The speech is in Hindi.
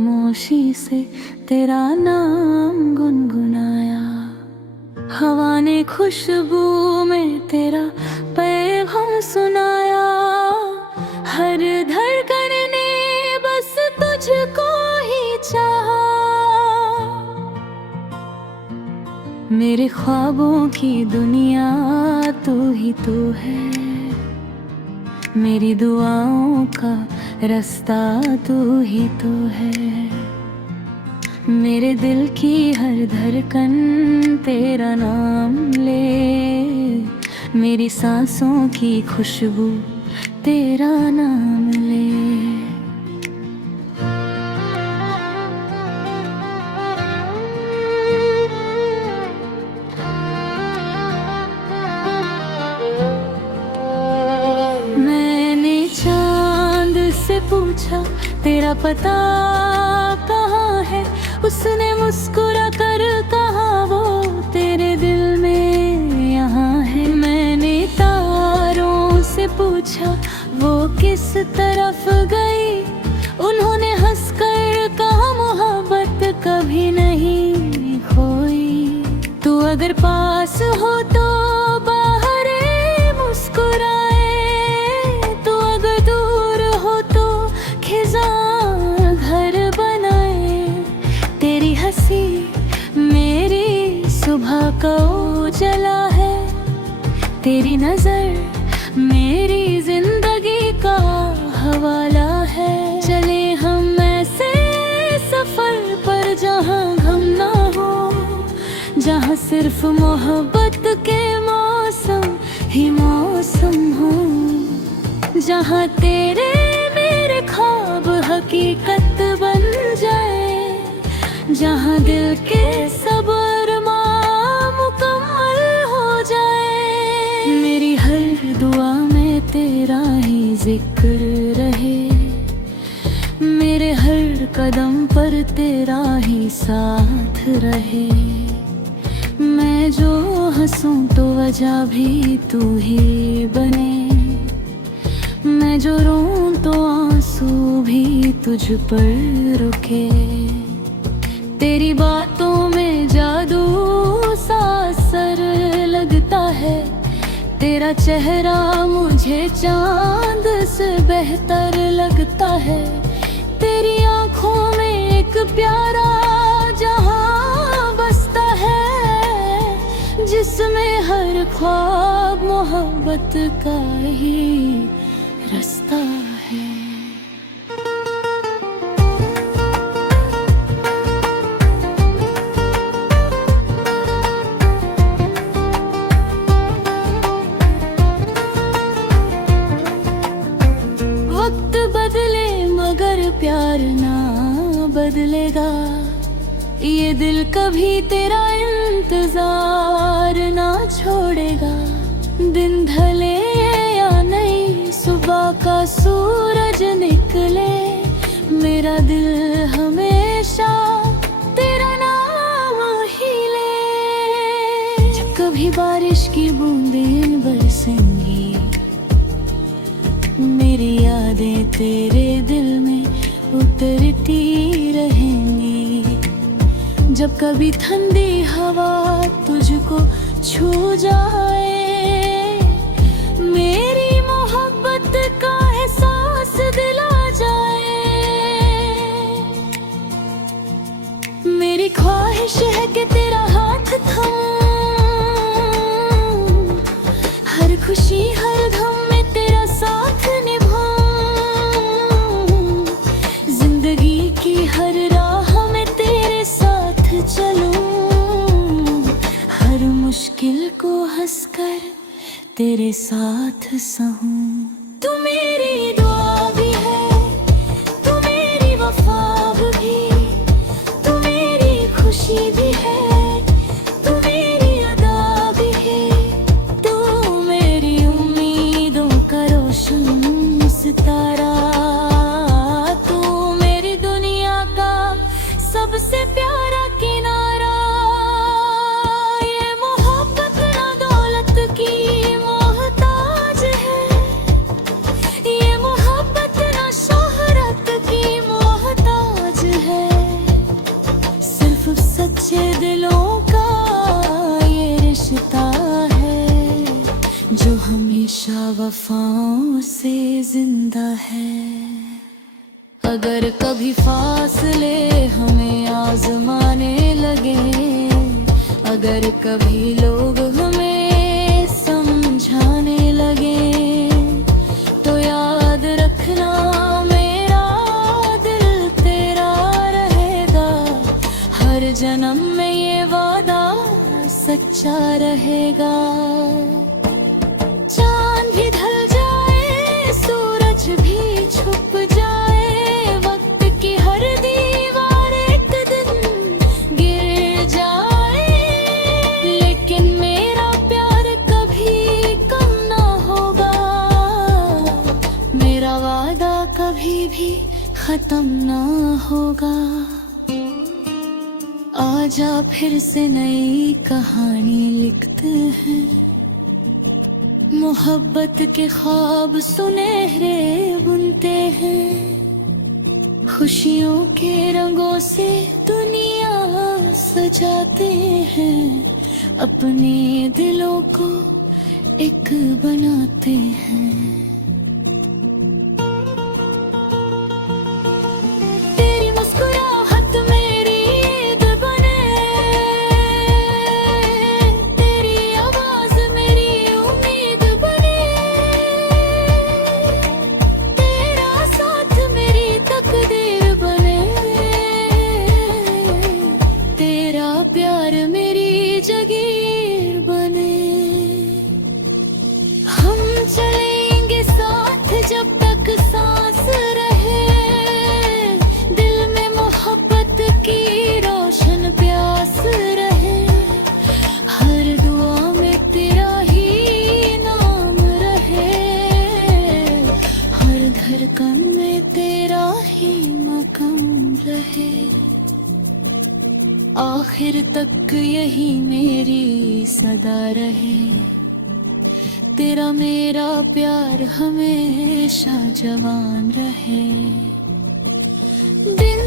खामोशी से तेरा नाम गुनगुनाया। हवा ने खुशबू में तेरा पैगाम सुनाया। हर धड़कन ने बस तुझको ही चाहा। मेरे ख्वाबों की दुनिया तू ही तू है। मेरी दुआओं का रास्ता तू ही तू है। मेरे दिल की हर धड़कन तेरा नाम ले। मेरी सांसों की खुशबू तेरा नाम ले। मैंने चांद से पूछा तेरा पता कहाँ है। उसने मुस्कुरा कर कहा वो तेरे दिल में यहाँ है। मैंने तारों से पूछा वो किस तरफ गई। उन्होंने हंसकर कहा मोहब्बत कभी नहीं खोई। तू अगर पास हो तो बाहर मुस्कुराए। तू अगर दूर हो तो खिज़ां घर बनाए। तेरी हंसी मेरी सुबह का उजाला है। तेरी नजर मेरी जिंदगी का हवाला है। चले हम ऐसे सफर पर जहाँ गम ना हो। जहाँ सिर्फ मोहब्बत के मौसम ही मौसम हो। जहाँ तेरे मेरे ख्वाब हकीकत बन जाए। जहाँ दिल के सब अरमान मुकम्मल हो जाए। मेरी हर दुआ में तेरा ही जिक्र रहे। मेरे हर कदम पर तेरा ही साथ रहे। मैं जो हंसूं तो वजह भी तू ही बने। मैं जो रोऊं तो आंसू भी तुझ पर रुके। तेरी बातों में जादू सा असर लगता है। तेरा चेहरा मुझे चांद से बेहतर लगता है। तेरी आंखों में एक प्यारा जहां बसता है। जिसमें हर ख्वाब मोहब्बत का ही रास्ता है। वक्त बदले मगर प्यार ना बदलेगा। ये दिल कभी तेरा इंतजार ना छोड़ेगा। दिन ढले या नहीं सुबह का सूरज निकले। मेरा दिल हमेशा तेरा नाम ही ले। जब कभी बारिश की बूंदें बरसेंगी। मेरी यादें तेरे दिल में उतरती रहेंगी। जब कभी ठंडी हवा तुझको छू जाए। मेरी मोहब्बत का एहसास दिला जाए। मेरी ख्वाहिश है कि तेरा हाथ थामूं। हर खुशी हर गम में तेरा साथ निभाऊं। जिंदगी की हर राह में तेरे साथ चलूं। हर मुश्किल को हंसकर तेरे साथ सहूं। तू मेरी दुआ भी है। तू मेरी वफा भी। तू मेरी खुशी भी है। तू मेरी अदा भी है। तू मेरी उम्मीदों का रोशन सितारा। तू मेरी दुनिया का सबसे प्यारा किनारा। ये मोहब्बत ना दौलत की मोहताज है। ये मोहब्बत ना शोहरत की मोहताज है। कभी फासले हमें आजमाने लगे, अगर कभी लोग हमें समझाने लगे, तो याद रखना मेरा दिल तेरा रहेगा। हर जन्म में ये वादा सच्चा रहेगा। चांद भी ढल जाए, सूरज भी छुप जाए, वक्त की हर दीवार एक दिन गिर जाए, लेकिन मेरा प्यार कभी कम ना होगा। मेरा वादा कभी भी खत्म ना होगा। आजा फिर से नई कहानी लिखते हैं, मोहब्बत के ख्वाब सुनहरे बुनते हैं, खुशियों के रंगों से दुनिया सजाते हैं, अपने दिलों को एक बनाते हैं। तेरी मुस्कुराहट मेरी ईद बने, तेरी आवाज मेरी उम्मीद बने, तेरा साथ मेरी तकदीर बने, तेरा प्यार मेरी जगीर बने। हम चलेंगे साथ जब तक सांस रहे, दिल में मोहब्बत की रोशन प्यास रहे, हर दुआ में तेरा ही नाम रहे, हर धड़कन में तेरा ही मकाम रहे। आखिर तक यही मेरी सदा रहे, तेरा मेरा प्यार हमेशा जवान रहे। दिन